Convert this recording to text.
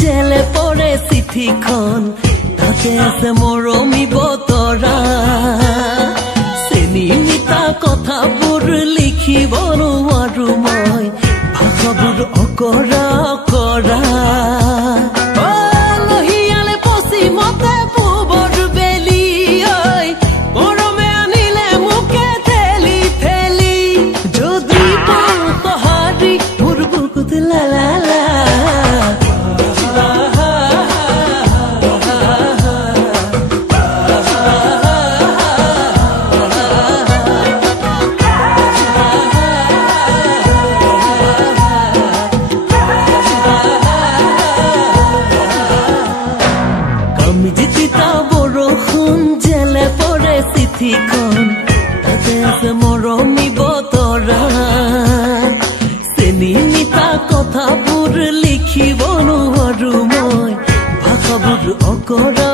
জেলে পৰে চিঠিখন তাতে আছে মৰমী বতৰা চেনি মিঠা কথাবোৰ লিখিব নোৱাৰো মই ভাষাবোৰ অকৰা অকৰা লহিয়ালে পশ্চিমতে পূবৰ বেলি গৰমে আনিলে মোকে ঠেলি ঠেলি যদি পাহাৰী মোৰ বুকুত লালা চিঠিখন তাতে আছে মৰমী বতৰা চেনি মিঠা কথাবোৰ লিখিব নোৱাৰো মই ভাষাবোৰ অকৰা